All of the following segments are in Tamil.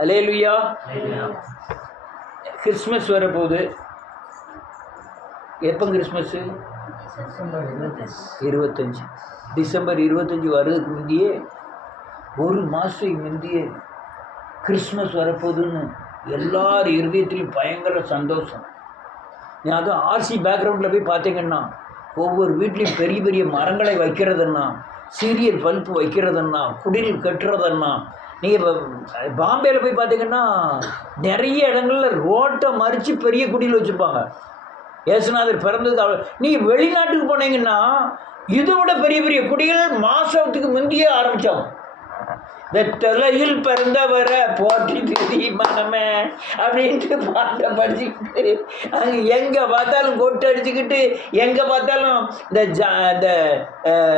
அல்லேலூயா. கிறிஸ்மஸ் வரப்போகுது. எப்போ கிறிஸ்மஸ்ஸு? 25. டிசம்பர் 25 வர்றதுக்கு முந்தையே, ஒரு மாதத்துக்கு முந்தையே கிறிஸ்மஸ் வரப்போகுதுன்னு எல்லார் இருதயத்திலையும் பயங்கர சந்தோஷம். நீ அதுவும் ஆர்சி பேக்ரவுண்டில் போய் பார்த்தீங்கன்னா, ஒவ்வொரு வீட்லேயும் பெரிய பெரிய மரங்களை வைக்கிறதுன்னா, சீரியல் பல்ப்பு வைக்கிறதுன்னா, குடில் கட்டுறதுன்னா, நீங்கள் பாம்பேயில் போய் பார்த்தீங்கன்னா நிறைய இடங்களில் ரோட்டை மறித்து பெரிய குடில் வச்சுருப்பாங்க. ஏசுநாதர் பிறந்தது. நீங்கள் வெளிநாட்டுக்கு போனீங்கன்னா இதை விட பெரிய பெரிய குடிகள் மாதத்துக்கு முந்தையே ஆரம்பித்தாங்க. வெத்தலையில் பிறந்தவரை போற்றி பெரிய மனமே அப்படின்ட்டு பாட்டை படிச்சுக்கிட்டு, அங்கே எங்கே பார்த்தாலும் கொட்டு அடிச்சுக்கிட்டு, எங்கே பார்த்தாலும்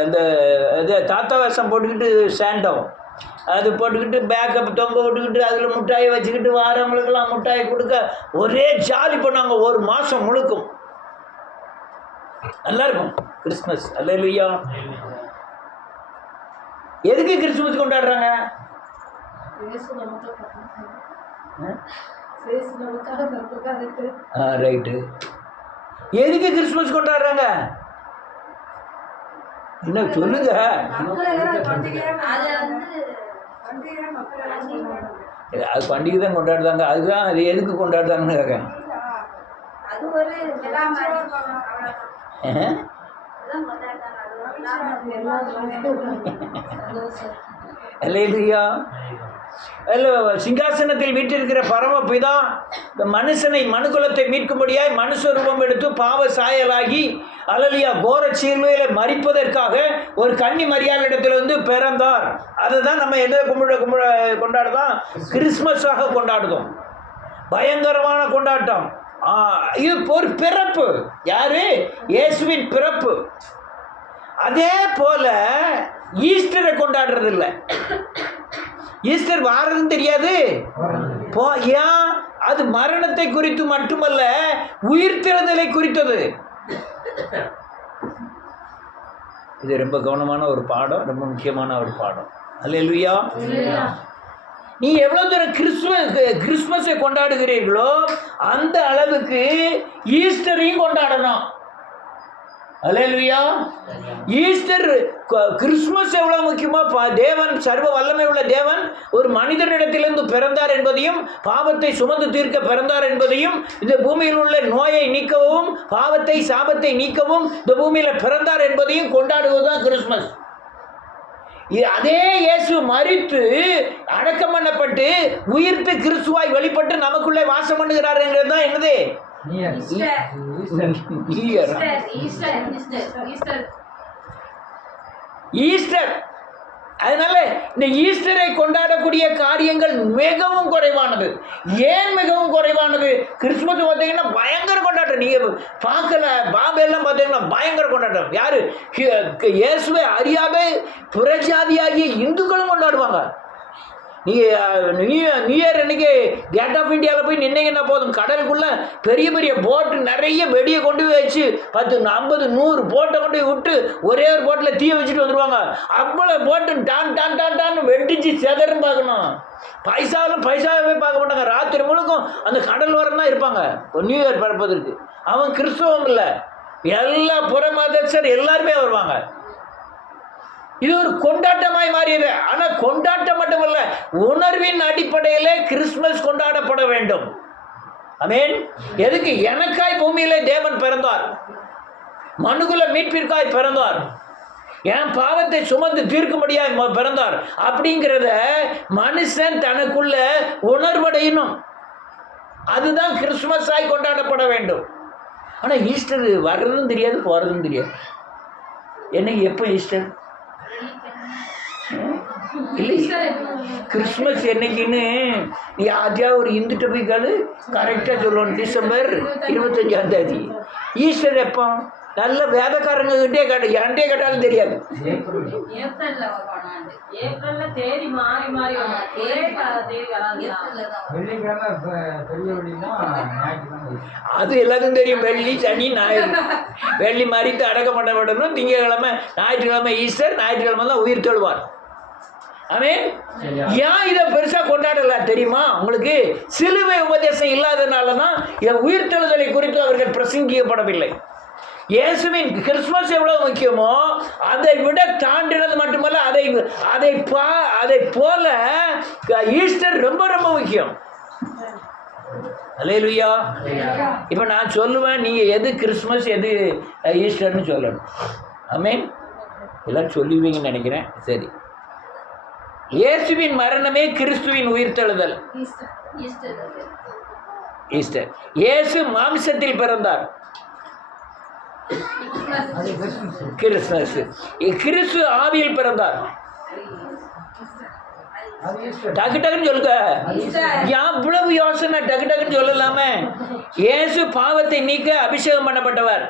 இந்த தாத்தா வேஷம் போட்டுக்கிட்டு சேண்டம் அது போட்டுக்கிட்டு பேக்கப் தொங்க விட்டுக்கிட்டு அதில் முட்டாயை வச்சுக்கிட்டு வாரவங்களுக்கெல்லாம் முட்டாயை கொடுக்க ஒரே ஜாலி பண்ணாங்க. ஒரு மாதம் முழுக்கும் நல்லா இருக்கும் கிறிஸ்மஸ். அல்லேலூயா. எதுக்கு கிறிஸ்துமஸ் கொண்டாடுறாங்க? ரைட்டு. எதுக்கு கிறிஸ்துமஸ் கொண்டாடுறாங்க? என்ன சொல்லுங்க. அது பண்டிகை தான் கொண்டாடுறாங்க. அதுதான் அது எதுக்கு கொண்டாடுறாங்கன்னு கேட்க. அல்லேலூயா. சிங்காசனத்தில் வீட்டிருக்கிற பரமபிதா மனுஷனை மனுக்குலத்தை மீட்கும்படியாய் மனுஷ ரூபம் எடுத்து பாவ சாயலாகி அல்லேலூயா கோர சீர்வையில மரிப்பதற்காக ஒரு கன்னி மரியாளிடத்திலிருந்து பிறந்தார். அதை தான் நம்ம எதை கொண்டாடுதான்? கிறிஸ்மஸாக கொண்டாடுதோம். பயங்கரமான கொண்டாட்டம். இது ஒரு பிறப்பு. யாரு? இயேசுவின் பிறப்பு. அதே போல ஈஸ்டரை கொண்டாடுறது இல்லை. ஈஸ்டர் வாரதுன்னு தெரியாது. ஏன்? அது மரணத்தை குறித்து மட்டுமல்ல, உயிர்த்தெழுதலை குறித்தது. இது ரொம்ப கவனமான ஒரு பாடம், ரொம்ப முக்கியமான ஒரு பாடம். அல்லேலூயா. நீ எவ்வளோ தூரம் கிறிஸ்மஸை கொண்டாடுகிறீர்களோ அந்த அளவுக்கு ஈஸ்டரையும் கொண்டாடணும். அல்லேலூயா. ஈஸ்டர் கிறிஸ்மஸ் எவ்வளோ முக்கியமாக தேவன், சர்வ வல்லமை உள்ள தேவன் ஒரு மனிதனிடத்திலிருந்து பிறந்தார் என்பதையும், பாவத்தை சுமந்து தீர்க்க பிறந்தார் என்பதையும், இந்த பூமியில் உள்ள நோயை நீக்கவும் பாவத்தை சாபத்தை நீக்கவும் இந்த பூமியில் பிறந்தார் என்பதையும் கொண்டாடுவது தான் கிறிஸ்மஸ். அதே இயேசு மரித்து அடக்கம் பண்ணப்பட்டு உயிர்த்து கிறிஸ்துவாய் வெளிப்பட்டு நமக்குள்ளே வாசம் பண்ணுகிறார் என்கிறது தான் என்னது? ஈஸ்டர். அதனால இந்த ஈஸ்டரை கொண்டாடக்கூடிய காரியங்கள் மிகவும் குறைவானது. ஏன் மிகவும் குறைவானது? கிறிஸ்துமஸ் பார்த்தீங்கன்னா பயங்கர கொண்டாட்டம். நீங்க பார்க்கல, பாம்பேலாம் பார்த்தீங்கன்னா பயங்கர கொண்டாட்டம். யாரு? இயேசுவை அறியாத புறஜாதியாகிய இந்துக்களும் கொண்டாடுவாங்க. நியூ இயர் அன்னைக்கு கேட் ஆஃப் இந்தியாவில் போய் நின்னீங்கன்னா போதும், கடலுக்குள்ள பெரிய பெரிய போட்டு நிறைய வெடியை கொண்டு போய் வச்சு 10, 50, 100 போட்டை கொண்டு போய் விட்டு ஒரே ஒரு போட்டில் தீய வச்சுட்டு வந்துடுவாங்க. அவ்வளோ போட்டு டான் டான் டான் டான்னு வெடிச்சு செதறுன்னு பார்க்கணும். பைசாவே பார்க்க மாட்டாங்க. ராத்திரி முழுக்கும் அந்த கடல் ஓரம் தான் இருப்பாங்க நியூ இயர் பரப்பதற்கு. அவன் கிறிஸ்தவம் இல்லை, எல்லா புறமதஸ்தர் எல்லாருமே வருவாங்க. இது ஒரு கொண்டாட்டமாய் மாறியது. ஆனால் கொண்டாட்டம் மட்டுமல்ல, உணர்வின் அடிப்படையிலே கிறிஸ்மஸ் கொண்டாடப்பட வேண்டும். ஆமென். எதுக்கு? எனக்காய் பூமியிலே தேவன் பிறந்தார், மனுகுல மீட்பிற்காய் பிறந்தார், என் பாவத்தை சுமந்து தீர்க்கும்படியாய் பிறந்தார். அப்படிங்கிறத மனுஷன் தனக்குள்ள உணர்வடையணும். அதுதான் கிறிஸ்மஸாய் கொண்டாடப்பட வேண்டும். ஆனால் ஈஸ்டர் வர்றதும் தெரியாது, போகிறதும் தெரியாது. என்னைக்கு எப்போ ஈஸ்டர்? இல்லை, கிறிஸ்மஸ் என்னைக்குன்னு நீ ஆத்தியா ஒரு இந்துட்ட போய் காலு கரெக்டாக சொல்லணும். டிசம்பர் 25 ஈஸ்டர் எப்போ? நல்ல வேதக்காரங்க கிட்டே கேட்ட, என்கிட்டே கேட்டாலும் தெரியாது. அது எல்லாத்துக்கும் தெரியும். வெள்ளி, சனி, ஞாயிறு. வெள்ளி மறித்து அடக்கம் பண்ணப்படணும். திங்கக்கிழமை, ஞாயிற்றுக்கிழமை ஈஸ்டர், ஞாயிற்றுக்கிழமை தான் உயிர் தெழுவார். ஆமென். ஏன் இதை பெருசா கொண்டாடல தெரியுமா உங்களுக்கு? சிலுவை உபதேசம் இல்லாதனால தான் என் உயிர்த்தெழுதலை குறித்து அவர்கள் பிரசங்கிக்கப்படவில்லை. இயேசுவின் கிறிஸ்துமஸ் எவ்வளவு முக்கியமோ அதை விட தாண்டினது மட்டுமல்ல, அதை போல ஈஸ்டர் ரொம்ப ரொம்ப முக்கியம். அல்லேலூயா. இப்போ நான் சொல்லுவேன், நீங்கள் எது கிறிஸ்துமஸ் எது ஈஸ்டர்னு சொல்லணும். ஆமென். எல்லாம் சொல்லுவீங்கன்னு நினைக்கிறேன். சரி, இயேசுவின் மரணமே கிறிஸ்துவின் உயிர்த்தெழுதல். ஈஸ்டர். இயேசு மாம்சத்தில் பிறந்தார். கிறிஸ்துமஸ். கிறிஸ்து ஆவியில் பிறந்தார். டக்கு டக்குன்னு சொல்லுங்க. எவ்வளவு யோசனை டக்கு டக்குன்னு சொல்லலாமே. இயேசு பாவத்தை நீக்க அபிஷேகம் பண்ணப்பட்டவர்.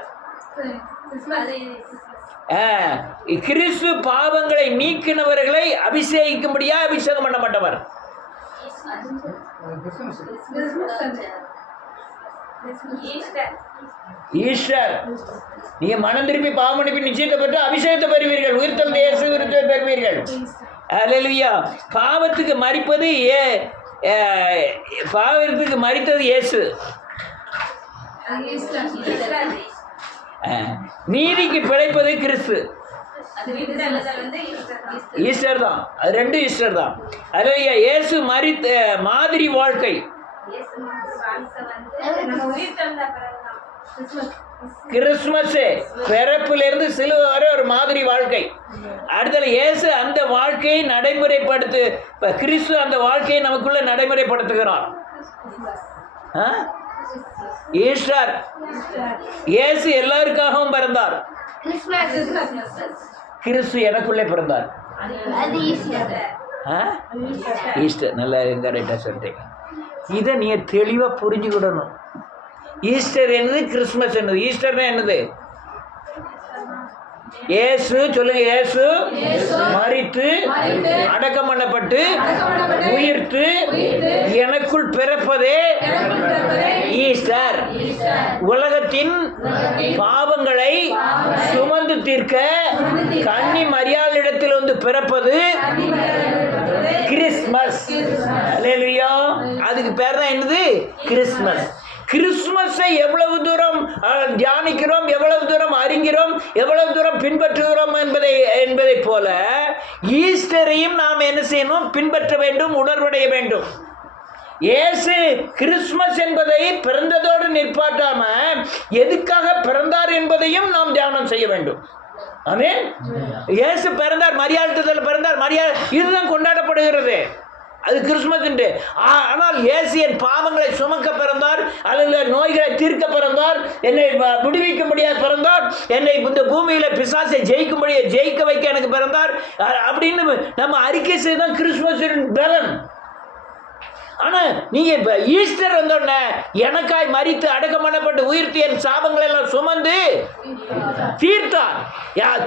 கிறிஸ்து பாவங்களை நீக்கினவர்களை அபிஷேகிக்கும்படியா அபிஷேகம் பண்ணப்பட்டவர். ஈஸ்டர். நீங்க மனம் திருப்பி பாவம் மன்னிப்பு நிச்சயத்தை பெற்று அபிஷேகத்தை பெறுவீர்கள். உயிர்த்தெழுந்த இயேசு விருத்தை பெறுவீர்கள். அல்லேலூயா. பாவத்துக்கு மரிப்பது பாவத்துக்கு மரித்தது இயேசு. நீதிக்கு பிழைப்பது கிறிஸ்து. ஈஸ்டர் தான். அது ரெண்டு ஈஸ்டர் தான். அல்லேலூயா. இயேசு மரித்த மாதிரி வாழ்க்கை. கிறிஸ்துமஸ் பிறப்பிலிருந்து சிலுவை வரை ஒரு மாதிரி வாழ்க்கை. அடுத்தது இயேசு அந்த வாழ்க்கையை நடைமுறைப்படுத்து. கிறிஸ்து அந்த வாழ்க்கையை நமக்குள்ள நடைமுறைப்படுத்துகிறார். ஈஸ்டர். இயேசு எல்லாருக்காகவும் பிறந்தார். கிறிஸ்து எனக்குள்ளே பிறந்தார். ஈஸ்டர். நல்லா கரெக்டாக சொல்லிட்டீங்க. இதை நீங்க தெளிவா புரிஞ்சுக்கிடணும். ஈஸ்டர் என்னது, கிறிஸ்துமஸ் என்னது? ஈஸ்டர்னா என்னது? இயேசு சொல்லுங்க. இயேசு மரித்து அடக்கம் பண்ணப்பட்டு உயிர்த்து எனக்குள் பிறப்பதே ஈஸ்டர். உலகத்தின் பாவங்களை சுமந்து தீர்க்க கன்னி மரியாளிடத்தில் வந்து பிறப்பது கிறிஸ்துமஸ். அல்லேலூயா. அதுக்கு பேர் தான் என்னது? கிறிஸ்துமஸ். கிறிஸ்துமஸை எவ்வளவு தூரம் தியானிக்கிறோம், எவ்வளவு தூரம் அறிகிறோம், எவ்வளவு தூரம் பின்பற்றுகிறோம் என்பதை போல ஈஸ்டரையும் நாம் என்ன செய்யணும்? பின்பற்ற வேண்டும், உணர்வடைய வேண்டும். இயேசு கிறிஸ்துமஸ் என்பதை பிறந்ததோடு நிற்பாட்டாம எதுக்காக பிறந்தார் என்பதையும் நாம் தியானம் செய்ய வேண்டும். ஆமென். இயேசு பிறந்தார், மரியாதை பிறந்தார். இதுதான் கொண்டாடப்படுகிறது. அது கிறிஸ்துமஸ். ஆனால் இயேசு என் பாவங்களை சுமக்க பிறந்தார், அல்லது நோய்களை தீர்க்க பிறந்தார், என்னை விடுவிக்க முடியாது பிறந்தார், என்னை இந்த பூமியில பிசாசை ஜெயிக்க வைக்க எனக்கு பிறந்தார் அப்படின்னு நம்ம அறிக்கை செய்தான் கிறிஸ்துமஸின் பலன். ஆனா நீங்க இப்ப ஈஸ்டர் வந்தோடனே எனக்காய் மரித்து அடக்கம் பண்ணப்பட்டு உயிர்த்து என் சாபங்களை எல்லாம் சுமந்து தீர்த்தார்.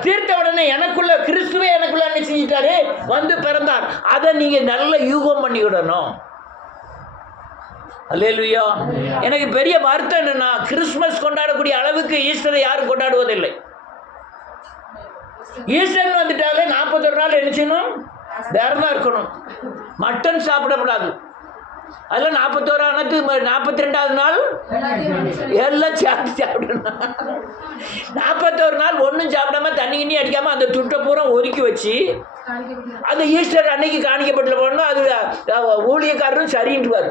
தீர்த்த உடனே எனக்குள்ள கிறிஸ்துவே எனக்குள்ள என்ன செஞ்சிட்டாரு? வந்து பிறந்தார். அதை நீங்க நல்ல யூகம் பண்ணிவிடணும். அல்லேலூயா. எனக்கு பெரிய வருத்தம் என்னன்னா, கிறிஸ்துமஸ் கொண்டாடக்கூடிய அளவுக்கு ஈஸ்டரை யாரும் கொண்டாடுவதில்லை. ஈஸ்டர் வந்துட்டாலே 41 நாள் என்ன செய்யணும்? விரதம் இருக்கணும். மட்டன் சாப்பிடக்கூடாது. அதில் 41 42வது நாள் எல்லாம் சாப்பிடணும். 41 நாள் ஒன்றும் சாப்பிடாம தண்ணி கிண்ணி அடிக்காம அந்த துட்டை பூரா ஒதுக்கி வச்சு அந்த ஈஸ்டர் அன்னைக்கு காணிக்கப்பட்டு போடணும். அது ஊழியக்காரரும் சரின்ட்டுவார்.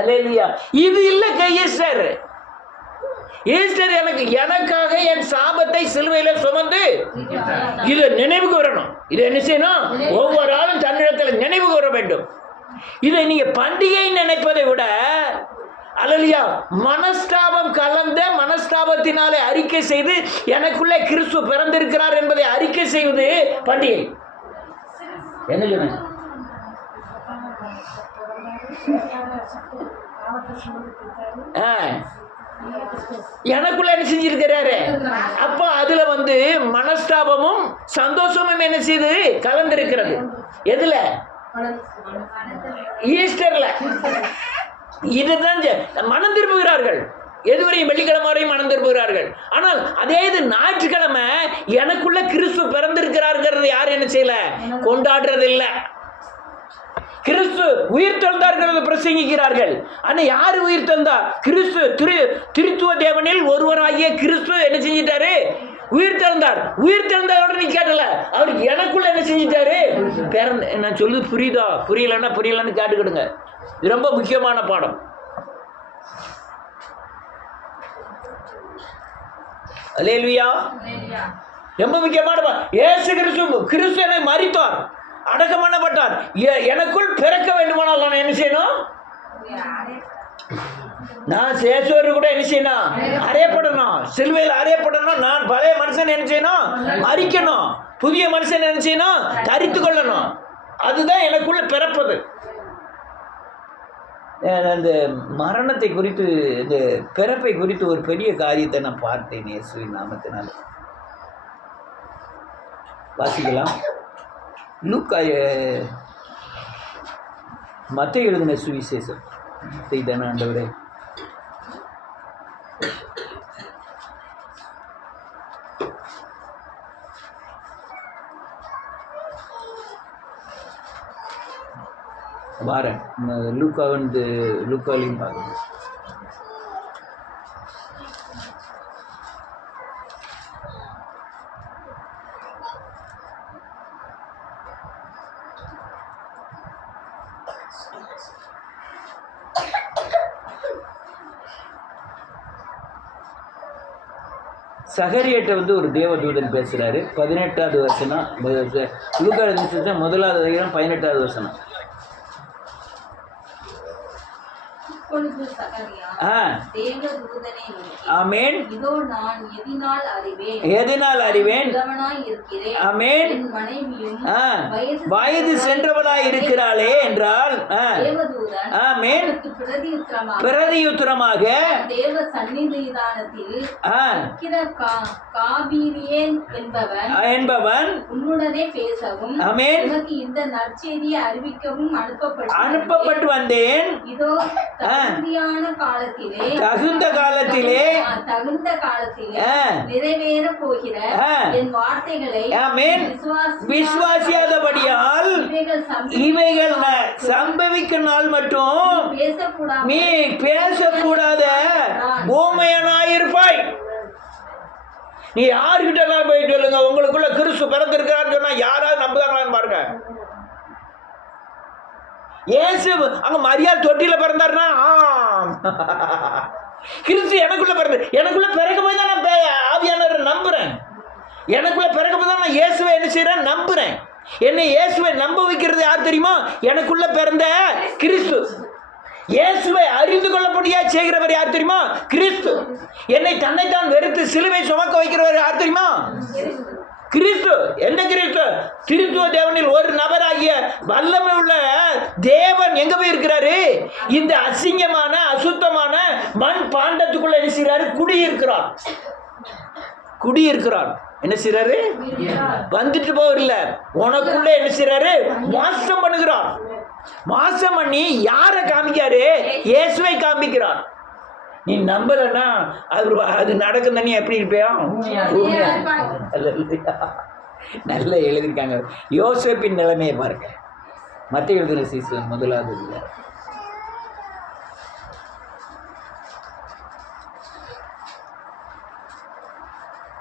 அல்லேலூயா. இது இல்லை ஈஸ்டர். ஈஸ்டர் எனக்காக என் சாபத்தை சிலுவையில சுமந்து இதை நினைவுக்கு வரணும். இதை என்ன செய்யணும்? ஒவ்வொரு ஆளும் தன்னிடத்தில் நினைவுக்கு வர வேண்டும். இதை நீங்க பண்டிகை நினைப்பதை விட அல்லேலூயா மனஸ்தாபம் கலந்த மனஸ்தாபத்தினாலே அறிக்கை செய்து எனக்குள்ளே கிறிஸ்து பிறந்திருக்கிறார் என்பதை அறிக்கை செய்வது பண்டிகை. என்ன சொன்ன? எனக்குள்ள என்ன செஞ்சிருக்கிறாரு? அப்ப அதுல மனஸ்தாபமும் சந்தோஷமும் என்ன செய்து கலந்திருக்கிறது. எதுல? ஈஸ்டர்ல. இதுதான் மனம் திரும்புகிறார்கள். எதுவரையும் வெள்ளிக்கிழமை வரையும் மனம் திரும்புகிறார்கள். ஆனால் அதே இது ஞாயிற்றுக்கிழமை எனக்குள்ள கிறிஸ்து பிறந்திருக்கிறார்கள் கொண்டாடுறது யாரும் என்ன செய்யல, கொண்டாடுறது இல்லை. கிறிஸ்து உயிர் தெழுந்தார்கள் பிரசங்கிக்கிறார்கள். ஆனா யாரு உயிர் தெழுந்தா? கிறிஸ்து. திருத்துவ தேவனில் ஒருவராகிய கிறிஸ்து என்ன செஞ்சிட்டாரு? உயிர் தெழுந்தார். உயிர் தெழுந்தோட நீ கேட்டல, அவர் எனக்குள்ள என்ன செஞ்சிட்டாரு? நான் சொல்லுது புரியுதா? புரியலன்னு கேட்டுக்கிடுங்க. இது ரொம்ப முக்கியமான பாடம். அல்லேலூயா. ரொம்ப முக்கியமான பாடம். இயேசு கிறிஸ்து என்னை மரித்தார், அடக்கம் பண்ணப்பட்டார். எனக்குள் பிறக்க வேண்டுமானால் நான் என்ன செய்யணும்? நான் சேசுவரு கூட என்ன செய்யணும்? அறையப்படணும். சிலுவையில் அறையப்படணும். நான் பழைய மனுஷன் என்ன செய்யணும்? மரிக்கணும். புதிய மனுஷன் என்ன செய்யணும்? தரித்து கொள்ளணும். அதுதான் எனக்குள்ள பிறப்பது. அந்த மரணத்தை குறித்து, இந்த பிறப்பை குறித்து ஒரு பெரிய காரியத்தை நான் பார்த்தேன் இயேசுவின் நாமத்தினால். வாசிக்கலாம். லூக்கா மத்தேயு எழுதின சுவிசேஷம். இதான ஆண்டவரே. வாரேன். லூக்காலையும் பார்க்கணும். சகரியட்ட ஒரு தேவதூதன் பேசுகிறாரு. 18வது வசனம். லூக்கா 1வது அதிகாரம் 18வது வசனம். ஆமென். எதனால் அறிவேன்? ஆமென். வயது சென்றவளாய் இருக்கிறாளே என்றால், ஆமென், பிரதியுத்தரமாக என்பவன் உன்னுடனே பேசவும், ஆமென், இந்த நற்செய்தியை அறிவிக்கவும் அனுப்பப்பட்டு வந்தேன். இதோ தகுந்த காலத்திலே நிறைவேற போகிற என் வார்த்தைகளை விசுவாசியாதபடியால் இவைகள் சம்பவிக்கும் நாள் மட்டும் நீ பேசக்கூடாத ஊமையனாயிருப்பாய். நீ யாருக்கிட்ட எல்லாம் போயிட்டு சொல்லுங்க, உங்களுக்குள்ள கிறிஸ்து பிறந்திருக்கிறான்னு சொன்னா யாராவது நம்புதாங்களான்னு பாருங்க. இயேசு அங்க மரியாதை தொட்டில பிறந்தாருன்னா, கிறிஸ்து எனக்குள்ள பிறந்து, எனக்குள்ள பிறக்க போய் தான் நான் ஆவியானவரை நம்புறேன். எனக்குள்ள பிறக்க போய் தான் நான் இயேசுவை என்ன செய்யறேன்? நம்புறேன். என்னை இயேசுவை நம்ப வைக்கிறது யார் தெரியுமா? எனக்குள்ள பிறந்த கிறிஸ்து. இயேசுவை அறிந்து கொள்ளப்படியா செய்கிறவர் யார் தெரியுமா? கிறிஸ்து. என்னை தன்னைத்தான் வெறுத்து சிலுவை சுமக்க வைக்கிறவர் யார் தெரியுமா? கிறிஸ்து. எந்த கிறிஸ்து? திருத்துவ தேவனில் ஒரு நபராகிய வல்லமை உள்ள தேவன் எங்க போய் இருக்கிறாரு? இந்த அசிங்கமான அசுத்தமான மண் பாண்டத்துக்குள்ள என்ன செய்யறாரு? குடியிருக்கிறார். என்ன செய்யறாரு? வந்துட்டு போகல, உனக்குள்ள என்ன செய்யறாரு? வாசம் பண்ணுகிறார். வாசம் பண்ணி யாரை காமிக்காரு? இயேசுவை காமிக்கிறார். நீ நம்பலன்னா அது நடக்குதுன்னு நீ எப்படி இருப்பியா? நல்லா எழுதியிருக்காங்க. யோசேப்பின் நிலைமையை பாருங்க. மத்தேயு எழுதின சுவிசேஷம் 1வது அதிகாரம்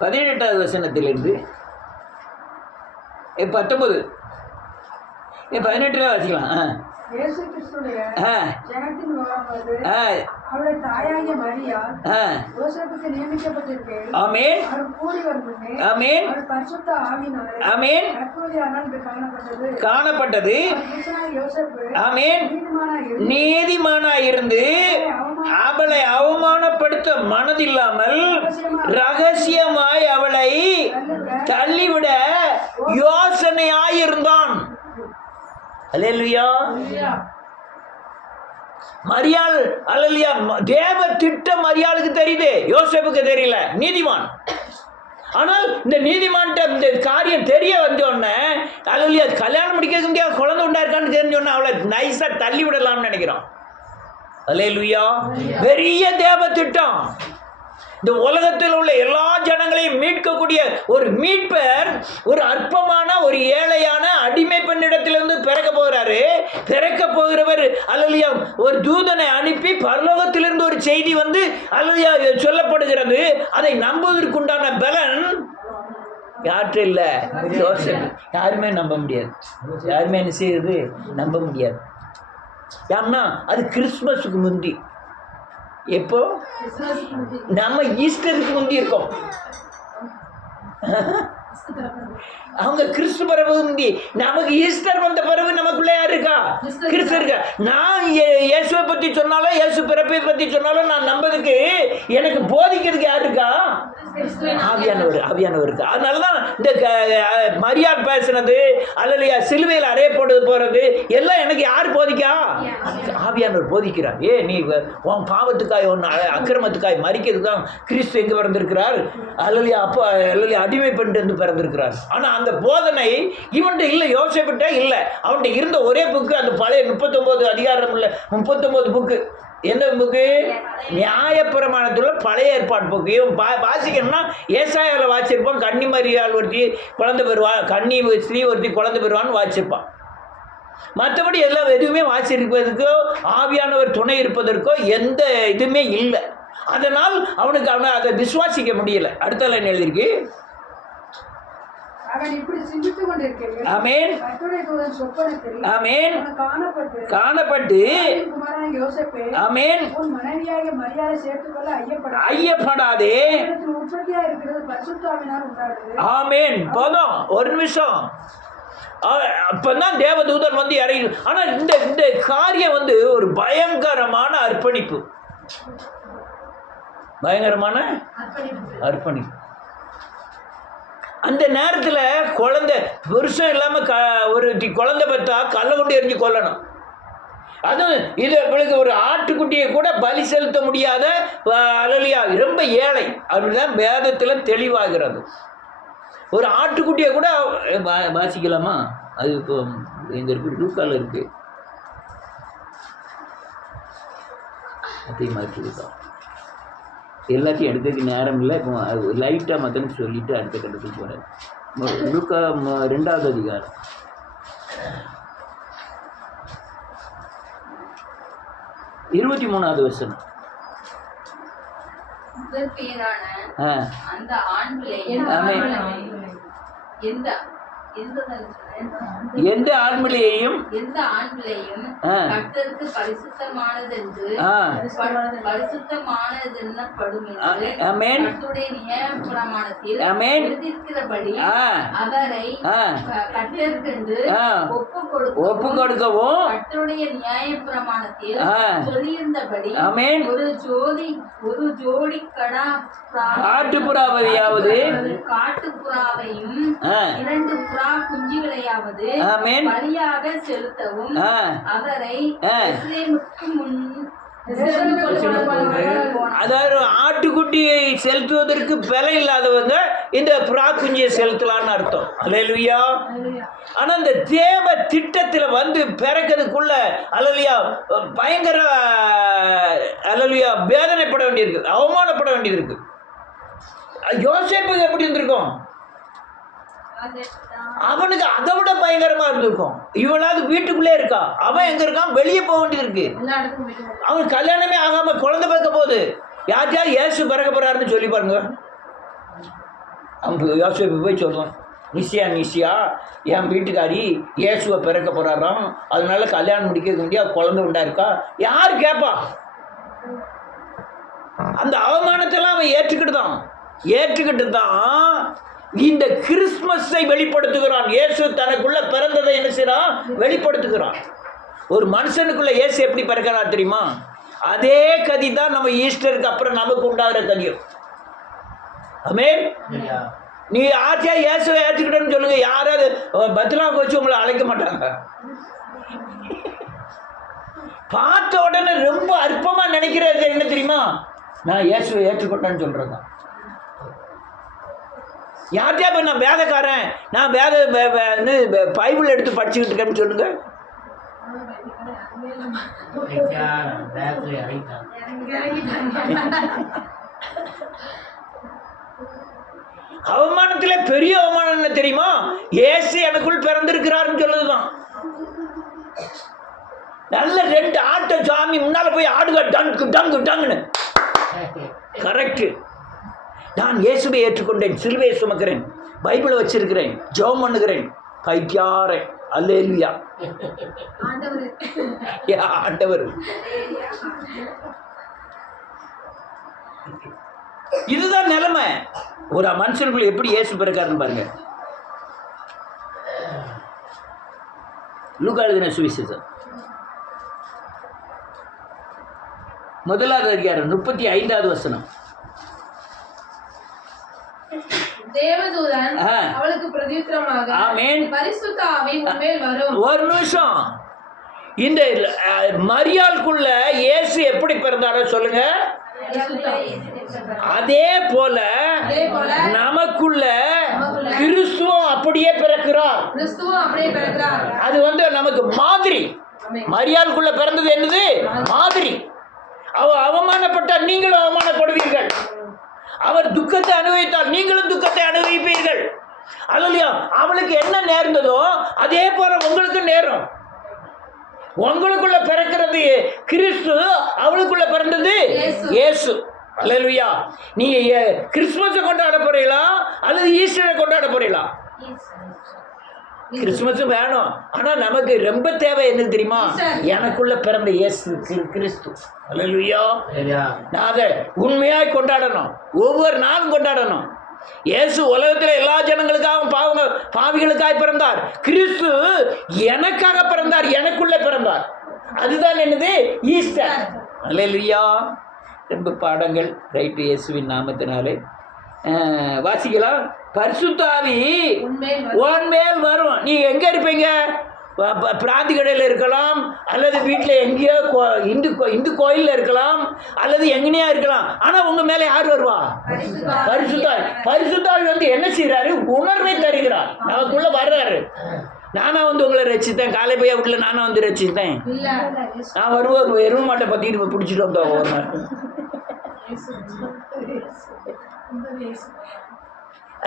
18வது வசனத்திலிருந்து 19 18 வாசிக்கலாம். காணப்பட்டது. நீதிமானாயிருந்து அவளை அவமானப்படுத்த மனதில்லாமல் ரகசியமாய் அவளை தள்ளிவிட யோசனையாயிருந்தான். அல்லேலூயா. மரியாள், அல்லேலூயா. தேவ திட்டம் மரியாளுக்கு தெரியுது, யோசேப்புக்கு தெரியல. நீதிமான். ஆனால் இந்த நீதிமான் இந்த காரியம் தெரிய வந்தோடனே, அல்லேலூயா, கல்யாணம் முடிக்க முடியாது, குழந்தை உண்டாயிருக்கான்னு தெரிஞ்சோடனே அவளை நைஸா தள்ளி விடலாம்னு நினைக்கிறோம். அல்லேலூயா. பெரிய தேவ திட்டம். இந்த உலகத்தில் உள்ள எல்லா ஜனங்களையும் மீட்கக்கூடிய ஒரு மீட்பர் ஒரு அற்பமான ஒரு ஏழையான அடிமை பெண்ணிடத்திலிருந்து பிறக்க போகிறாரு. பிறக்க போகிறவர் அல்லேலூயா ஒரு தூதனை அனுப்பி பரலோகத்திலிருந்து ஒரு செய்தி வந்து அல்லேலூயா சொல்லப்படுகிறது. அதை நம்புவதற்குண்டான பலன் யாற்று இல்லை. யாருமே நம்ப முடியாது. யாருமே என்ன செய்யுது? நம்ப முடியாது. ஏன்னா அது கிறிஸ்துமஸுக்கு முந்தி. எப்போ? நம்ம ஈஸ்டருக்கு முந்தி இருக்கோம். அவங்க கிறிஸ்து பிறகு முந்தி. நமக்கு ஈஸ்டர் வந்த பிறகு நமக்குள்ள யார் இருக்கா? கிறிஸ்து இருக்கா. நான் இயேசுவை பற்றி சொன்னாலும் இயேசு பிறப்பை பற்றி சொன்னாலும் நான் நம்பதுக்கு எனக்கு போதிக்கிறதுக்கு யார் இருக்கா? ஆவியானவர் இருக்கு. அதனாலதான் இந்த மரியாதை பேசுனது அல்லையா சிலுவையில் அறையப்பட்டு போறது எல்லாம் எனக்கு யார் போதிக்கா? ஆவியானவர் போதிக்கிறார். நீ உன் பாவத்துக்காய் உன் அக்கிரமத்துக்காய் மறிக்கிறதுக்கு தான் கிறிஸ்து எங்க பிறந்திருக்கிறார்? அல்லையா அப்போ அல்லையா அடிமை பெண்டு என்று பிறந்திருக்கிறார். ஆனா அந்த போதனை இவன்கிட்ட இல்லை. யோசிப்பிட்டே இல்லை. அவன்கிட்ட இருந்த ஒரே புக்கு அந்த பழைய 39 அதிகாரம் உள்ள 39 புக்கு. எந்த புக்கு? நியாயப்பிரமாணத்துல பழைய ஏற்பாடு புக்கு. இவன் வாசிக்கணும்னா ஏசாயாவில் வாசிச்சிருப்பான். கன்னி மரியாள் ஒருத்தி குழந்தை பெறுவான், கன்னி ஸ்ரீ ஒருத்தி குழந்தை பெறுவான்னு வாசிச்சிருப்பான். மற்றபடி எல்லாம் எதுவுமே வாசிப்பதற்கோ ஆவியானவர் துணை இருப்பதற்கோ எந்த இதுவுமே இல்லை. அதனால் அவனுக்கு அதை விசுவாசிக்க முடியல. அடுத்த லைன் எழுதிருக்கு. காணப்பட்டு ஐயப்படாதே. ஆமேன். போதும், ஒரு நிமிஷம். அப்பதான் தேவதூதன் வந்து இறங்கி. ஆனா இந்த காரியம் வந்து ஒரு பயங்கரமான அர்ப்பணிப்பு. பயங்கரமான அர்ப்பணிப்பு. அந்த நேரத்தில் குழந்தை புருஷன் இல்லாமல் ஒரு குழந்தை பார்த்தா கல்லை கொண்டு எரிஞ்சு கொல்லணும். அதுவும் இது இவளுக்கு ஒரு ஆட்டுக்குட்டியை கூட பலி செலுத்த முடியாத அல்லையா ரொம்ப ஏழை. அப்படிதான் வேதத்தில் தெளிவாகிறது. ஒரு ஆட்டுக்குட்டியை கூட வாசிக்கலாமா? அது இப்போ எங்க இருக்கு? லூக்கால இருக்கு. அதே மாதிரி இருக்கா. எல்லாத்தையும் எடுக்கிறதுக்கு நேரம் இல்லை. இப்போ லைட்டாக மற்றன்னு சொல்லிட்டு அடுத்த கட்டத்துக்கு போகிறேன். லூக்கா 2வது அதிகாரம் 23வது வசனம். எந்த ஆண்பிள்ளையையும் கர்த்தருக்கு பரிசுத்தமானது என்று கர்த்தருடைய நியாயப்பிரமாணத்தில் எழுதியிருக்கிறபடி அவரை கர்த்தருக்கென்று ஒப்பு கொடுக்கவும் கர்த்தருடைய நியாயப்பிரமாணத்தில் சொல்லியிருந்தபடி ஒரு ஜோடி காட்டுப்புறாவையாவது காட்டுப்புறாவையும் 2 புறா குஞ்சுகளையாவது பலியாக செலுத்தவும் அவரை அதாவது ஆட்டுக்குட்டியை செலுத்துவதற்கு பலம் இல்லாதவங்க இந்த புறா குஞ்சியை செலுத்தலான்னு அர்த்தம். அல்லேலூயா. ஆனா இந்த தேவ திட்டத்தில் வந்து பிறக்கிறதுக்குள்ள அல்லேலூயா பயங்கர அல்லேலூயா வேதனைப்பட வேண்டியிருக்கு, அவமானப்பட வேண்டியது. யோசேப்புக்கு எப்படி இருந்திருக்கும்? அவனுக்கு அதை விட பயங்கரமா இருந்திருக்கும். இவனாவது வீட்டுக்குள்ளே இருக்கா, அவன் எங்க இருக்கான்? வெளியே போக வேண்டியது இருக்கு. அவன் கல்யாணமே ஆகாம குழந்தை பிறக்க போகுது. யார்யாவது இயேசு பிறக்க போறாருன்னு சொல்லி பாருங்க. அவன் யோசேப்பு போய் சொல்லுவான், நிசியா என் வீட்டுக்காரி இயேசுவை பிறக்க போறாராம், அதனால கல்யாணம் முடிக்க முடியாது, குழந்தை உண்டா இருக்கா. யாரு கேட்பா? அந்த அவமானத்தெல்லாம் அவன் ஏற்றுக்கிட்டு தான் இந்த கிறிஸ்துமஸை வெளிப்படுத்துகிறான். இயேசு தனக்குள்ள பிறந்ததை என்ன செய்யறான்? வெளிப்படுத்துகிறான். ஒரு மனுஷனுக்குள்ள இயேசு எப்படி பிறக்கிறான் தெரியுமா? அதே கதி தான் நம்ம ஈஸ்டருக்கு அப்புறம் நமக்கு உண்டாகிற கதியும். ஆமென். நீ ஆச்சா இயேசுவை ஏற்றுக்கிட்டேன்னு சொல்லுங்க, யாராவது பத்லாவுக்கு வச்சு உங்களை அழைக்க மாட்டாங்க. பார்த்த உடனே ரொம்ப அற்பமா நினைக்கிறது என்ன தெரியுமா? நான் இயேசுவை ஏற்றுக்கொண்டேன்னு சொல்றேன். யார்கிட்டயா போய் நான் வேதக்காரன், நான் பைபிள் எடுத்து படிச்சுக்கிட்டு இருக்கேன்னு சொல்லுங்க. அவமானத்தில் பெரிய அவமானம் என்ன தெரியுமா? இயேசு எனக்குள் பிறந்திருக்கிறாருன்னு சொல்லுதுதான். நல்ல 2 ஆட்டை சாமி முன்னால போய் ஆடுக, டங்கு டங்கு டங்குன்னு. கரெக்ட். நான் இயேசுவை ஏற்றுக்கொண்டேன், சிலுவையை சுமக்கிறேன், பைபிளை வச்சிருக்கிறேன், ஜெபம் பண்ணுகிறேன், பைத்தியாரே. அல்லேலூயா. ஆண்டவர். இதுதான் நிலைமை. ஒரு மனுஷனுக்குள்ள எப்படி இயேசு பிறக்காருன்னு பாருங்க. லூக்கா எழுதின சுவிசேஷம் 1வது அதிகாரம் 35வது வசனம். தேவதூதன் அவளுக்கு பிரதியுத்தரமாக, ஆமென், பரிசுத்த ஆவி உன்மேல் வரும். ஒரு நிமிஷம். இந்த மரியாளுக்குள்ள இயேசு எப்படி பிறந்தாரோ சொல்லுங்க. அதே போல நமக்குள்ள கிறிஸ்துவும் அப்படியே பிறக்கிறார். அது நமக்கு மாதிரி. மரியாளுக்குள்ள பிறந்தது என்னது? மாதிரி. அவ அவமானப்பட்டால் நீங்களும் அவமானப்படுவீர்கள். அவர் துக்கத்தை அனுபவித்தால் நீங்களும் துக்கத்தை அனுபவிப்பீர்கள். அதுலயா அவளுக்கு என்ன நேர்ந்ததோ அதே போல உங்களுக்கு நேரும். உங்களுக்குள்ள பிறக்கிறது கிறிஸ்து, அவளுக்குள்ள பிறந்தது இயேசு. அல்லேலூயா. நீங்க கிறிஸ்துமஸை கொண்டாட போறீங்களா அல்லது ஈஸ்டரை கொண்டாட போறீங்களா? கிறிஸ்துமஸும் வேணும். ஆனா நமக்கு ரொம்ப தேவை என்ன தெரியுமா? எனக்குள்ள பிறந்த இயேசு கிறிஸ்து. அல்லேலூயா. நான் அதை உண்மையாய் கொண்டாடணும், ஒவ்வொரு நாளும் கொண்டாடணும். இயேசு உலகத்தில் எல்லா ஜனங்களுக்காகவும் பாவிகளுக்காக பிறந்தார். கிறிஸ்து எனக்காக பிறந்தார், எனக்குள்ள பிறந்தார். அதுதான் என்னது? ஈஸ்டர். அல்லேலூயா. ரொம்ப பாடங்கள் ரைட்டு. இயேசுவின் நாமத்தினாலே வாசிக்கலாம். பரிசுத்த ஆவி உன்மேல் வரும். நீ எங்க இருப்பீங்க? பிராந்தி கடையில் இருக்கலாம், அல்லது வீட்டில் எங்கேயோ இந்து கோயிலில் இருக்கலாம், அல்லது எங்கனையா இருக்கலாம். ஆனால் உங்கள் மேலே யார் வருவா? பரிசுத்தாவி. பரிசுத்தாவி என்ன செய்கிறாரு? உணர்வை தருகிறார், நமக்குள்ள வர்றாரு. நானா உங்களை ரசித்தேன், காலை பையா வீட்டில் நானா ரசித்தேன். நான் வருவோம், எருவு மாட்டை பற்றிட்டு பிடிச்சிட்டு வந்தோம் ஒரு நாள்.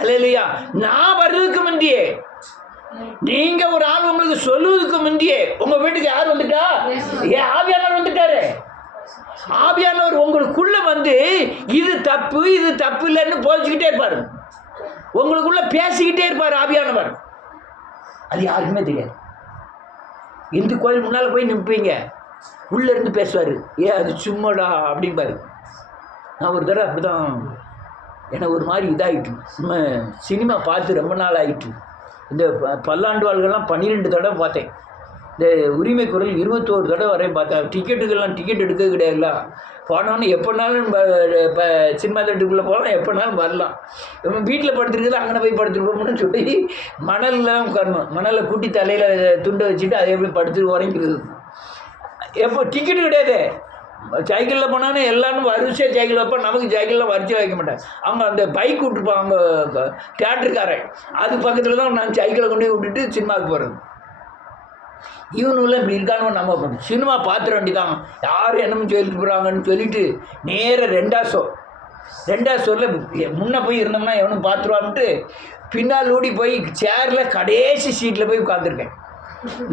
அல்லேலூயா. நான் வர்றதுக்கு முந்தியே, நீங்க ஒரு ஆள் உங்களுக்கு சொல்லுவதுக்கு முந்தியே உங்க வீட்டுக்கு யார் வந்துட்டா? ஆவியானவர் வந்துட்டாரு. ஆவியானவர் உங்களுக்குள்ள இது தப்பு இது தப்பு இல்லைன்னு போதிச்சுக்கிட்டே இருப்பாரு, உங்களுக்குள்ள பேசிக்கிட்டே இருப்பாரு ஆவியானவர். அது யாருக்குமே தெரியாது. இந்து கோயில் முன்னால் போய் நிற்பீங்க, உள்ள இருந்து பேசுவார், அது சும்மாடா அப்படிம்பாரு. நான் ஒரு தடவை அப்படிதான், எனக்கு ஒரு மாதிரி இதாகிட்டு, சினிமா பார்த்து ரொம்ப நாள் ஆகிட்டு. இந்த பல்லாண்டு வாழ்கள்லாம் 12 தடவை பார்த்தேன். இந்த உரிமை குரல் 21 தடவை வரையும் பார்த்தேன். டிக்கெட் எடுக்க கிடையாதுல்ல. போனோன்னு எப்போனாலும் இப்போ சினிமா தேட்டருக்குள்ளே போகலாம், எப்போனாலும் வரலாம். நம்ம வீட்டில் படுத்துருக்குது, அங்கே போய் படுத்துருப்போம்னு சொல்லி மணலில் தான் உட்காரணும். மணலை கூட்டி தலையில் துண்டை வச்சுட்டு அதே போய் படுத்து உறங்கிடுது. எப்போ டிக்கெட்டு கிடையாது. சைக்கிளில் போனாலும் எல்லாரும் வரிசையாக சைக்கிள் வைப்போம், நமக்கு சைக்கிளில் வரிசை வைக்க மாட்டேன். அவங்க அந்த பைக் விட்டுருப்பான், அவங்க தியேட்டருக்காரன், அது பக்கத்தில் தான் நான் சைக்கிளை கொண்டு போய் விட்டுட்டு சினிமாவுக்கு போகிறது. இவனுள்ள இப்படி இருக்கானு நம்ம சினிமா பார்த்துட வேண்டிதான், யார் என்னமோ சொல்லிட்டு போகிறாங்கன்னு சொல்லிட்டு நேராக 2வது ஷோவில் முன்னே போய் இருந்தோம்னா எவனும் பார்த்துருவான்ட்டு பின்னால் ஓடி போய் சேரில் கடைசி சீட்டில் போய் உட்காந்துருக்கேன்.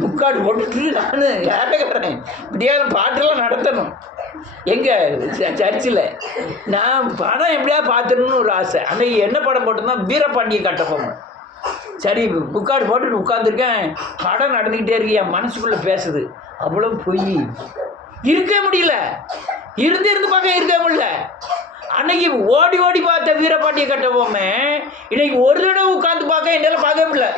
முக்காடு போட்டுட்டு நான் ஏறக்கிறேன். இப்படியாவது பாட்டெல்லாம் நடத்தணும் எங்கே சர்ச்சில். நான் படம் எப்படியா பார்த்துடணும்னு ஒரு ஆசை. அன்றைக்கி என்ன படம் போட்டிருந்தா வீரபாண்டிய கட்டபொம்மன். சரி முக்காடு போட்டுட்டு உட்காந்துருக்கேன், படம் நடந்துக்கிட்டே இருக்கு, என் மனசுக்குள்ளே பேசுது. அவ்வளோ பொய், இருக்க முடியல, இருந்து பார்க்க இருக்க முடியல. அன்னைக்கு ஓடி ஓடி பார்த்த வீரபாண்டிய கட்டபொம்மன் இன்னைக்கு ஒரு தடவை உட்காந்து பார்க்க என்னால் பார்க்க முடியல.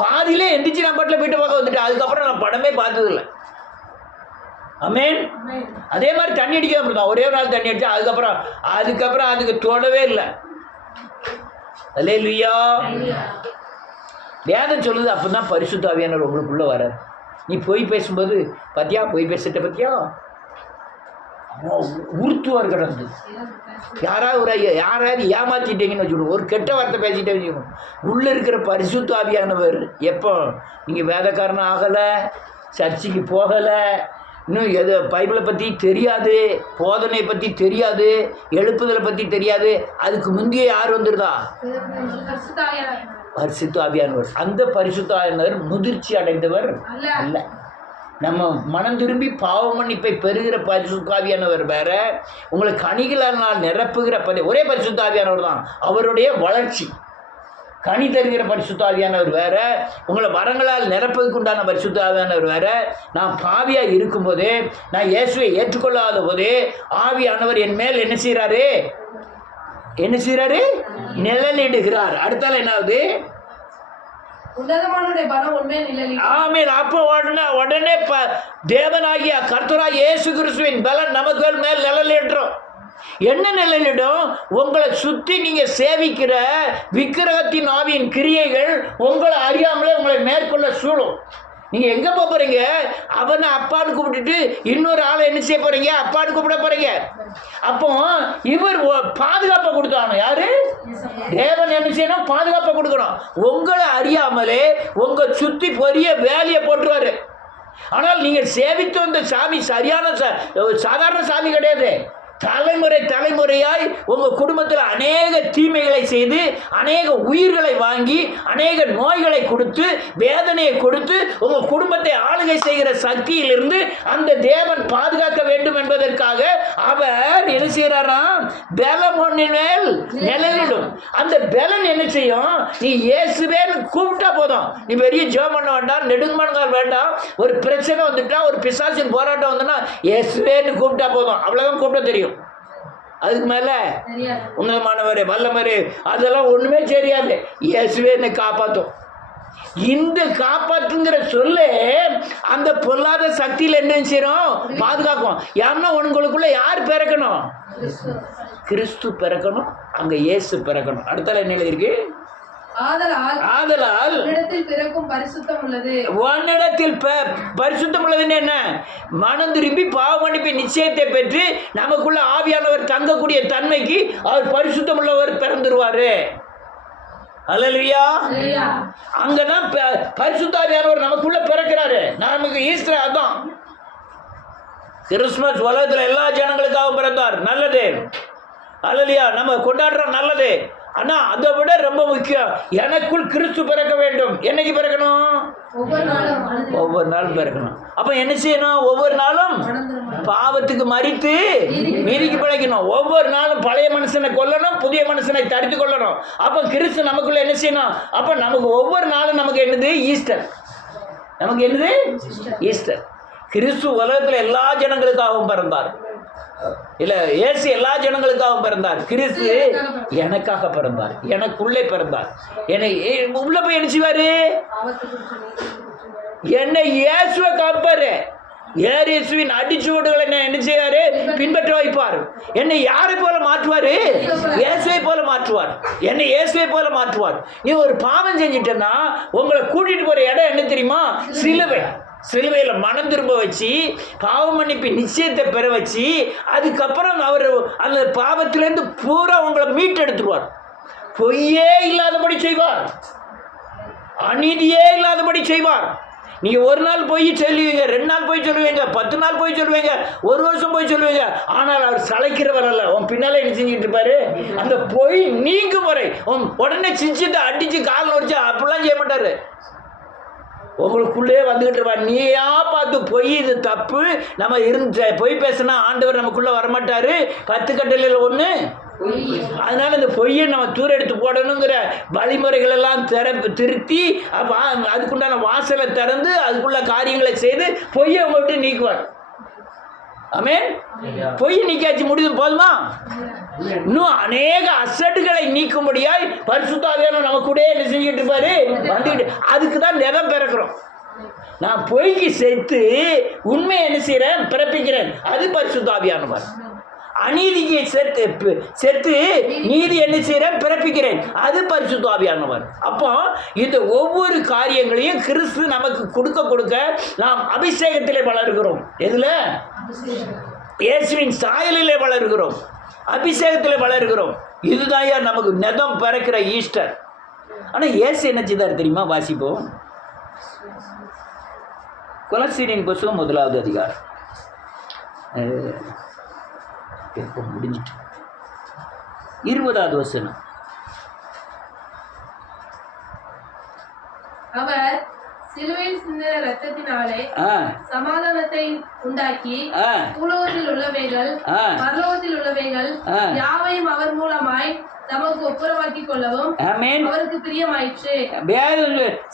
பாதியிலே எந்திரிச்சு நான் பாட்டில் போயிட்டு பார்க்க வந்துட்டேன். அதுக்கப்புறம் நான் படமே பார்த்ததில்லை. ஆமென். அதே மாதிரி தண்ணி அடிக்க அப்படிதான், ஒரே ஒரு நாள் தண்ணி அடித்தா அதுக்கப்புறம் அதுக்கு தொடவே இல்லை. அல்லேலூயா. வேதம் சொல்லுது அப்போ தான் பரிசுத்த ஆவியானவர் உங்களுக்குள்ளே வரார். நீ பொய் பேசும்போது பார்த்தியா, பொய் பேசிட்ட பார்த்தியா, உறுத்துவார் கிடந்து. யாராவது ஏமாற்றிட்டீங்கன்னு வச்சுக்கணும், ஒரு கெட்ட வார்த்தை பேசிட்டே வச்சுக்கணும். உள்ளே இருக்கிற பரிசுத்த ஆவியானவர் எப்போ நீங்கள் வேதக்காரனும் ஆகலை, சர்ச்சைக்கு போகலை, இன்னும் எது பைபிளை பற்றி தெரியாது, போதனை பற்றி தெரியாது, எழுப்புதலை பற்றி தெரியாது. அதுக்கு முந்தைய யார் வந்துருதா? பரிசுத்த ஆவியானவர். அந்த பரிசுத்த ஆவியானவர் முதிர்ச்சி அடைந்தவர் அல்ல. நம்ம மனம் திரும்பி பாவ மன்னிப்பை பெறுகிற பரிசுத்த ஆவியானவர் வேற, உங்களை கனிகளால் நிரப்புகிற ஒரே பரிசுத்த ஆவியானவர் தான். அவருடைய வளர்ச்சி கனி தருகிற பரிசுத்த ஆவியானவர் வேற, உங்களை வரங்களால் நிரப்பதுக்கு உண்டான பரிசுத்த ஆவியானவர் வேற. நான் பாவியாக இருக்கும்போதே, நான் இயேசுவை ஏற்றுக்கொள்ளாத போதே ஆவியானவர் என் மேல் என்ன செய்கிறாரு? நிழலிடுகிறார். அடுத்தால என்ன ஆகுது? ஆமென். அப்போ உடனே தேவனாகிய கர்த்தராகிய இயேசு கிறிஸ்துவின் பலன் நமக்கு மேல் நிழலிடுறோம். என்ன நிலையிடும்? உங்களை சுற்றி நீங்கள் சேவிக்கிற விக்கிரகத்தின் ஆவியின் கிரியைகள் உங்களை அறியாமலே உங்களை மேற்கொள்ள சூழும். நீங்கள் எங்கே போக போகிறீங்க? அவனை அப்பான்னு கூப்பிட்டுட்டு இன்னொரு ஆளை என்ன செய்ய போகிறீங்க? அப்பான்னு கூப்பிட போகிறீங்க. அப்போ இவர் பாதுகாப்பை கொடுத்தானோ யாரு? தேவன் என்ன செய்யணும்? பாதுகாப்பை கொடுக்கணும். உங்களை அறியாமலே உங்கள் சுற்றி பெரிய வேலையை போட்டுருவாரு. ஆனால் நீங்கள் சேவித்து வந்த சாமி சரியான சாதாரண சாமி கிடையாது. தலைமுறையாய் உங்கள் குடும்பத்தில் அநேக தீமைகளை செய்து, அநேக உயிர்களை வாங்கி, அநேக நோய்களை கொடுத்து, வேதனையை கொடுத்து உங்கள் குடும்பத்தை ஆளுகை செய்கிற சக்தியிலிருந்து அந்த தேவன் பாதுகாக்க வேண்டும் என்பதற்காக அவர் என்ன செய்கிறாராம்? பலம் ஒன்றின் மேல் நிழலிடும். அந்த பலன் என்ன செய்யும்? நீ இயேசுவேன்னு கூப்பிட்டா போதும். நீ பெரிய ஜெபம் பண்ண வேண்டாம், நெடுங்கமனங்கள் வேண்டாம். ஒரு பிரச்சனை வந்துட்டா, ஒரு பிசாசின் போராட்டம் வந்துன்னா இயேசுவேன்னு கூப்பிட்டா போதும். அவ்வளோதான் கூப்பிட தெரியும். அதுக்கு மேலே உன்னதமானவர் வல்லவர் அதெல்லாம் ஒன்றுமே தெரியாது. இயேசுவே என்னை காப்பாற்றும். இந்த காப்பாற்றுங்கிற சொல்ல அந்த பொல்லாத சக்தியில் என்ன செய்யணும்? பாதுகாக்கும். ஏன்னா உங்களுக்குள்ள யார் பிறக்கணும்? கிறிஸ்து பிறக்கணும், அங்கே இயேசு பிறக்கணும். அடுத்தால என்ன இருக்கு? ஆதலால் உன்னிடத்தில் பரிசுத்தம் உள்ளதுன்னு என்ன? மனம் திரும்பி பாவ மன்னிப்பு நிச்சயத்தை பெற்று நமக்குள்ள ஆவியானவர் தங்கக்கூடிய தன்மைக்கு அவர் பரிசுத்தம் உள்ளவர் பிறந்துருவாரு. அல்லேலூயா. அங்கதான் பரிசுத்த ஆவியானவர் நமக்குள்ள பிறக்கிறாரு. நமக்கு ஈஸ்டர் அதான். கிறிஸ்துமஸ் உலகத்தில் எல்லா ஜனங்களுக்காகவும் பிறந்தார், நல்லது. அல்லேலூயா. நம்ம கொண்டாடுறோம், நல்லது. ஆனால் அதை விட ரொம்ப முக்கியம், எனக்குள் கிறிஸ்து பிறக்க வேண்டும். என்னைக்கு பிறக்கணும்? ஒவ்வொரு நாளும் பிறக்கணும். அப்போ என்ன செய்யணும்? ஒவ்வொரு நாளும் பாவத்துக்கு மரித்து மீதிக்கு பிழைக்கணும். ஒவ்வொரு நாளும் பழைய மனுஷனை கொல்லணும், புதிய மனுஷனை தடுத்து கொள்ளணும். அப்போ கிறிஸ்து நமக்குள்ள என்ன செய்யணும்? அப்போ நமக்கு ஒவ்வொரு நாளும் நமக்கு என்னது? ஈஸ்டர். நமக்கு என்னது? ஈஸ்டர். கிறிஸ்து உலகத்தில் எல்லா ஜனங்களுக்காகவும் பிறந்தார். இல்ல, இயேசு எல்லா ஜனங்களுக்காகவும் பிறந்தார். கிறிஸ்து எனக்காக பிறந்தார், எனக்குள்ளே பிறந்தார். என்னை உள்ள போய் என்ன செய்வாரு? என்னை இயேசுவை காப்பாரு. இயேசுவின் அடிச்சுவடுகளை என்ன செய்வாரு? பின்பற்ற வைப்பார். என்னை யாரை போல மாற்றுவாரு? இயேசுவை போல மாற்றுவார். என்னை இயேசுவை போல மாற்றுவார். நீ ஒரு பாவம் செஞ்சிட்டேன்னா உங்களை கூட்டிட்டு போற இடம் என்ன தெரியுமா? சிலுவை. சிலுவையில் மனம் திரும்ப வச்சு பாவ மன்னிப்பு நிச்சயத்தை பெற வச்சு அதுக்கப்புறம் அவர் அந்த பாவத்திலேருந்து பூரா உங்களை மீட்டெடுத்துருவார். பொய்யே இல்லாதபடி செய்வார், அநீதியே இல்லாதபடி செய்வார். நீங்கள் ஒரு நாள் போய் சொல்லுவீங்க, 2 நாள் போய் சொல்லுவீங்க, 10 நாள் போய் சொல்லுவீங்க, 1 வருஷம் போய் சொல்லுவீங்க. ஆனால் அவர் சளைக்கிறவர் அல்ல. உன் பின்னாலே என்ன செஞ்சுட்டு இருப்பாரு? அந்த பொய் நீங்கும் வரை உடனே சிரிச்சுட்டு அடித்து காலில் வச்சு அப்படிலாம் செய்ய மாட்டார். உங்களுக்குள்ளே வந்துக்கிட்டு இருப்பார். நீயா பார்த்து பொய், இது தப்பு, நம்ம இருந்து பொய் பேசினா ஆண்டவர் நமக்குள்ளே வரமாட்டார். 10 கட்டளையில் 1. அதனால இந்த பொய்யை நம்ம தூர எடுத்து போடணுங்கிற வழிமுறைகள் எல்லாம் திருத்தி அதுக்குண்டான வாசலை திறந்து அதுக்குள்ள காரியங்களை செய்து பொய்யை உங்கள்கிட்ட நீக்குவார். ஆமென். பொய் நீக்காச்சு முடியுது, போதுமா? இன்னும் அநேக அசட்டுகளை நீக்கும்படியாய் பரிசுத்த ஆவியானவர் நம்ம கூட என்ன செஞ்சுட்டு இருப்பாரு? வந்துட்டு அதுக்கு தான் நிலம் பிறக்கிறோம். நான் பொய்க்கு சேர்த்து உண்மை என்ன செய்கிறேன்? பிறப்பிக்கிறேன். அது பரிசுத்த ஆவியானவர். அநீதிக்கு சேர்த்து நீதி என்ன செய்கிறேன்? பிறப்பிக்கிறேன். அது பரிசுத்த ஆவியானவர். அப்போ இந்த ஒவ்வொரு காரியங்களையும் கிறிஸ்து நமக்கு கொடுக்க நாம் அபிஷேகத்திலே வளர்கிறோம். எதுல? இயேசுவின் சாயலிலே வளர்கிறோம், அபிஷேகத்தில் வளர்கிறோம். இதுதான் நமக்கு நெதம் பிறக்கிற ஈஸ்டர். ஆனால் இயேசு என்ன செய்தார் தெரியுமா? வாசிப்போம். கொலோசியரின் புத்தகம் 1வது அதிகாரம். முடிஞ்சிட்டு 20வது வசனம். அவர் சிலுவையில் சிந்தின இரத்தத்தினாலே சமாதானத்தை உண்டாக்கி பூலோகத்தில் உள்ளவைகள் பரலோகத்தில் உள்ளவைகள் யாவையும் அவர் மூலமாய் நமக்கு ஒப்புரவாக்கிக் கொள்ளவும் அவருக்கு பிரியமாயிற்று.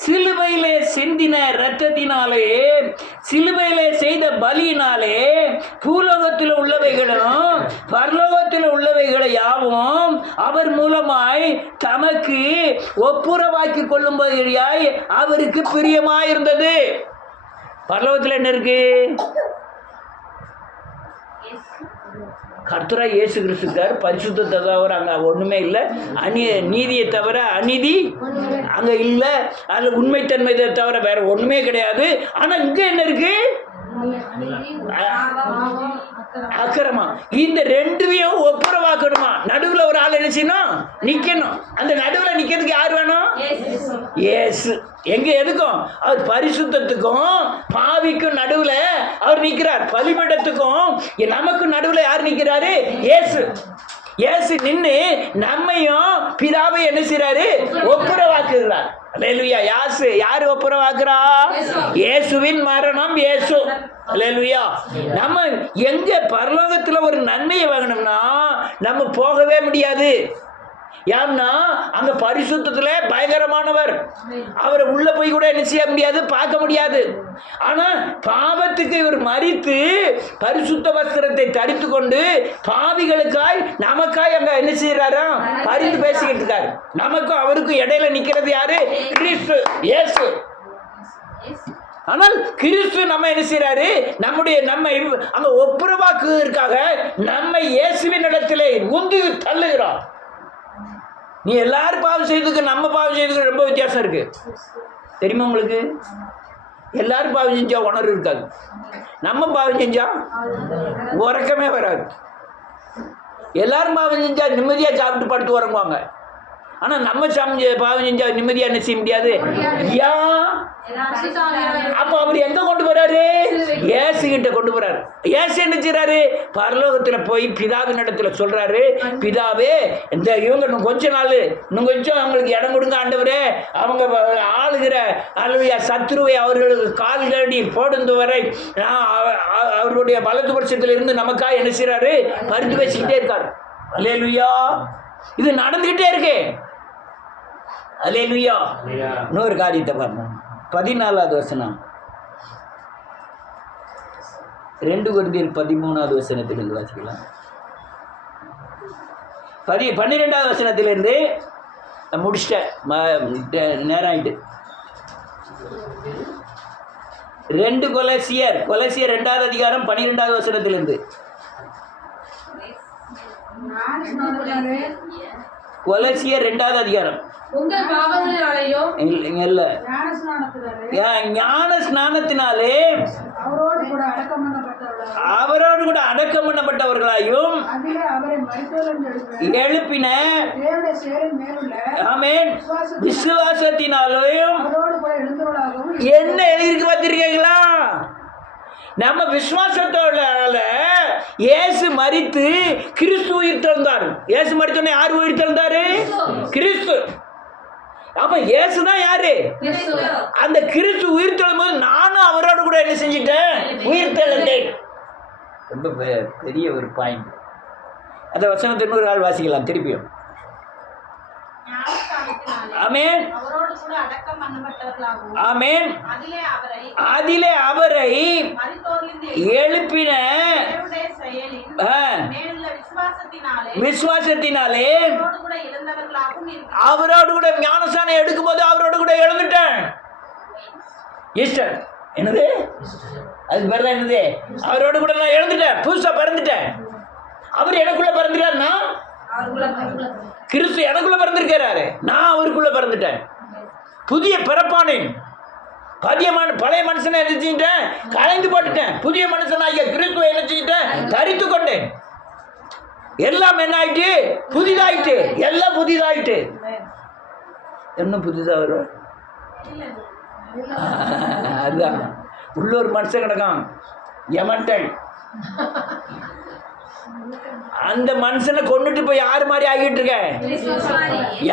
சிலுவையிலே சிந்தின இரத்தத்தினாலே, சிலுவையிலே செய்த பலியினாலே பூலோகத்தில் உள்ளவைகளும் பரலோகத்தில் உள்ளவைகளை யாவும் அவர் மூலமாய் தமக்கு ஒப்புரவாக்கி கொள்ளும்படியாய் அவருக்கு பிரியமாயிருந்தது. பரலோகத்தில் என்ன இருக்கு? கர்த்தராகிய இயேசு கிறிஸ்துக்கார் பரிசுத்தத்தை தவிர அங்கே ஒன்றுமே இல்லை. நீதியை தவிர அநீதி அங்கே இல்லை. அதில் உண்மைத்தன்மை தவிர வேற ஒன்றுமே கிடையாது. ஆனால் இங்கே என்ன இருக்கு? அக்கிரமா. இந்த ரெண்டையும் ஒப்புரவாக்கணுமா? நடுவில் ஒரு ஆள் என்ன செய்யணும்? நிற்கணும். அந்த நடுவில் நிற்கிறதுக்கு யார் வேணும்? இயேசு. எங்க எதுக்கும்? அவர் பரிசுத்தத்துக்கும் பாவிக்கும் நடுவில் அவர் நிற்கிறார். பலிபீடத்துக்கும் நமக்கும் நடுவில் யார் நிற்கிறாரு? இயேசு. இயேசு நின்று நம்மையும் பிதாவை என்ன செய்றாரு? ஒப்புரவாக்குகிறார். அல்லேலூயா. யாரு ஒப்புரவாக்குறா? இயேசுவின் மரணம். இயேசு. அல்லேலூயா. நம்ம எங்க பரலோகத்தில் ஒரு நன்மையை வாங்கணும்னா நம்ம போகவே முடியாது. ஏன்னா அங்க பரிசுத்தத்தில் பயங்கரமானவர். அவரை உள்ள போய் கூட என்ன செய்ய முடியாது, பார்க்க முடியாது. ஆனா பாவத்துக்கு இவர் மரித்து பரிசுத்த வஸ்திரத்தை தரித்து கொண்டு பாவிகளுக்காய் நமக்காய் அங்க என்ன செய்யறாரா? பரிந்து பேசிக்கிட்டு இருக்காரு. நமக்கும் அவருக்கும் இடையில நிக்கிறது யாரு? கிறிஸ்து இயேசு. ஆனால் கிறிஸ்து நம்ம என்ன செய்யறாரு? நம்மை அங்க ஒப்புரவாக்குவதற்காக நம்மை இயேசுவின் இடத்திலே உந்து தள்ளுகிறார். நீ எல்லாரும் பாவம் செய்ததுக்கு நம்ம பாவம் செய்ததுக்கு ரொம்ப வித்தியாசம் இருக்கு. தெரியுமா உங்களுக்கு? எல்லாரும் பாவம் செஞ்சா உணர்வு இருக்காது. நம்ம பாவம் செஞ்சா உறக்கமே வராது. எல்லாரும் பாவம் செஞ்சா நிம்மதியா சாப்பிட்டு படுத்து உறங்குவாங்க. ஆனா நம்ம பாவம் செஞ்சா நிம்மதியா என்ன செய்ய முடியாது. அப்ப அவர் எங்க கொண்டு போறாரு? இயேசு கிட்ட கொண்டு போறாரு. இயேசு என்ன செய்றாரு? பரலோகத்துல போய் பிதாவின் இடத்துல சொல்றாரு, பிதாவே இந்த இவங்க இன்னும் கொஞ்ச நாள், இன்னும் கொஞ்சம் அவங்களுக்கு இடம் கொடுங்க ஆண்டவரே. அவங்க ஆளுகிற அல்லையா சத்ருவை அவர்களுக்கு கால்கடி போடுந்த வரை அவருடைய வலது பட்சத்தில் இருந்து நமக்காக என்ன செய்றாரு? பரிந்து பேசிக்கிட்டே இருக்காரு. அல்லேலூயா. இது நடந்துகிட்டே இருக்கு. அல்லேலூயா. இன்னொரு காரியத்தை பாருங்க. 14வது வசனம். 2 கொரிந்தியர் 13வது வசனத்திலிருந்து வாசிக்கலாம். 12வது வசனத்திலிருந்து முடிச்சிட்டேன், நேரம் ஆயிட்டு. 2 கொலோசியர் 2வது அதிகாரம் 12வது வசனத்திலிருந்து. கொலோசியர் 2வது அதிகாரம். உங்கள் பாவங்களினாலேயும் இல்ல ஞான ஸ்நானத்தினாலே அவரோடு கூட அடக்கம் பண்ணப்பட்டவர்களாயும் எழுப்பின ஆமென் விசுவாசத்தினாலேயும் என்ன எழுதிருக்கு பார்த்திருக்கீங்களா? நம்ம விசுவாசத்தோட இயேசு மரித்து கிறிஸ்து உயிர் தெழுந்தார். இயேசு மரித்தோடனே யார் உயிர் தெழுந்தாரு? கிறிஸ்து. அப்ப இயேசுதான் யாரு? அந்த கிறிஸ்து உயிர் தெழும்போது நானும் அவரோடு கூட என்ன செஞ்சிட்டேன்? உயிர் தெழுந்தேன். ரொம்ப பெரிய ஒரு பாயிண்ட். அந்த வசனத்தை இன்னொரு ஆள் வாசிக்கலாம் திருப்பியும். ஆமென் ஆமென். அதிலே அவரை எழுப்பின விசுவாசத்தினாலே அவரோடு கூட ஞானஸ்நானம் எடுக்கும் போது அவரோடு கூட எழுந்துட்டேன். ஈஸ்டர் என்னது? அதுக்கு பேர் தான் என்னது? அவரோடு கூட நான் எழுந்துட்டேன், புதுசா பிறந்துட்டேன். அவர் எனக்குள்ள பிறந்துட்டாருன்னா கிறிஸ்து எனக்குள்ள பிறந்திருக்கிறாரு, நான் அவருக்குள்ள பிறந்துட்டேன். புதிய பிறப்பானேன். பழைய மனுஷனை என்ன செஞ்சிட்டேன்? கலைந்து போட்டுட்டேன். புதிய மனுஷனாகிய கிறிஸ்துவை என்ன செஞ்சிட்டேன்? தரித்து கொண்டேன். எல்லாம் என்ன ஆயிட்டு? புதிதாயிட்டு. எல்லாம் புதிதாயிட்டு. என்ன புதிதா வரும்? அதுதான் உள்ளூர் மனுஷன் கிடக்கும் எமன்டன். அந்த மனுஷனை கொண்டுட்டு போய் யார் மாதிரி ஆகிட்டு இருக்கேன்?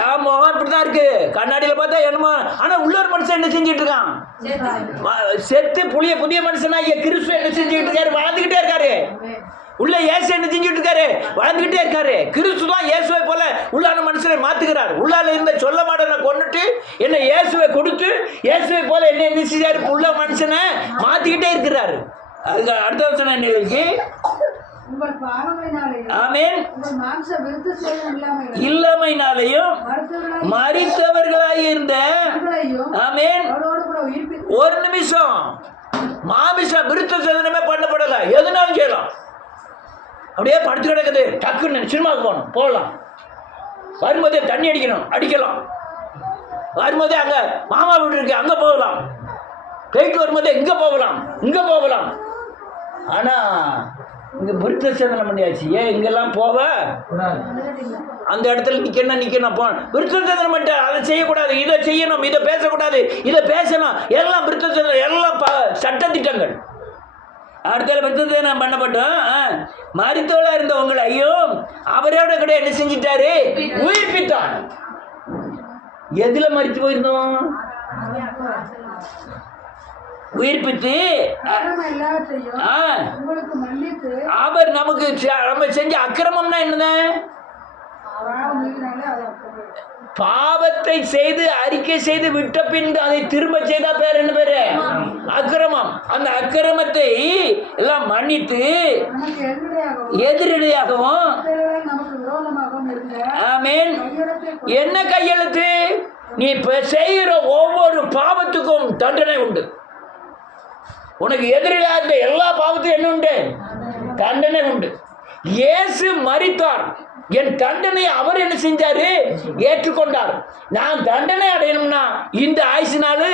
என் முகம் இப்படிதான் இருக்கு, கண்ணாடியில பார்த்தா என்னமோ, ஆனா உள்ள ஒரு மனுஷன் என்ன செஞ்சிட்டு இருக்கான்? செத்து புதிய மனுஷனா கிறிஸ்து என்ன செஞ்சுட்டு இருக்காரு? வளர்ந்துகிட்டே இருக்காரு. உள்ள இயேசு என்ன செஞ்சுட்டு இருக்காரு? வளர்ந்துகிட்டே இருக்காரு. கிறிஸ்து தான் இயேசுவை போல உள்ளான மனுஷனை மாத்துகிறார். உள்ளால இருந்த சொல்ல மாட்டேன கொண்டுட்டு என்ன இயேசுவை கொடுத்து இயேசுவை போல என்ன செஞ்சாரு? உள்ள மனுஷனை மாத்திக்கிட்டே இருக்கிறாரு. அதுக்கு அடுத்த வருஷம் என்ன இருக்கு? ஆமென். இல்லாமையினாலையும் மரித்தவர்களாய் இருந்த, ஆமென். ஒரு நிமிஷம் மாமிசம் விருத்த சேதனமே பண்ணப்படல. எதுனாலும் செய்யலாம். அப்படியே படுத்து கிடக்குது, டக்குன்னு சினிமாவுக்கு போகணும், போகலாம். வரும்போதே தண்ணி அடிக்கலாம். வரும்போதே அங்கே மாமா வீடு இருக்கு, அங்கே போகலாம். போயிட்டு வரும்போதே இங்கே போகலாம். ஆனால் இங்கே விருத்த சேதனம் பண்ணியாச்சு. ஏன் இங்கெல்லாம் போக? அந்த இடத்துல நிற்கணும். விருத்த சேதனம் பண்ணிட்டு அதை செய்யக்கூடாது, இதை செய்யணும், இதை பேசக்கூடாது, இதை பேசணும். எல்லாம் விருத்த சேதனம், எல்லாம் சட்டத்திட்டங்கள். அடுத்த விருத்த சேதனம் பண்ணப்பட்டோம். மரித்தவளா இருந்தவங்களையும் அவரோட கூட என்ன செஞ்சிட்டாரு? உயிர்ப்பித்தார். எதுல மரித்து போயிருந்தோம்? உயிர்ப்பித்து அவர் நமக்கு நம்ம செஞ்ச அக்கிரமம்னா என்னது? பாவத்தை செய்து அறிக்கை செய்து விட்ட பின் அதை திரும்ப செய்தா பேர் என்ன பேரு? அக்கிரமம். அந்த அக்கிரமத்தை எல்லாம் மன்னித்து எதிரடையாகவும், ஆமென். என்ன கையெழுத்து? நீ செய்கிற ஒவ்வொரு பாவத்துக்கும் தண்டனை உண்டு. உனக்கு எதிரில்லாத எல்லா பாவத்துக்கும் என்ன உண்டு? தண்டனை உண்டு. இயேசு மரித்தார், என் தண்டனை அவர் என்ன செஞ்சாரு? ஏற்றுக்கொண்டார். நான் தண்டனை அடையணும்னா இந்த ஆயுசினாலு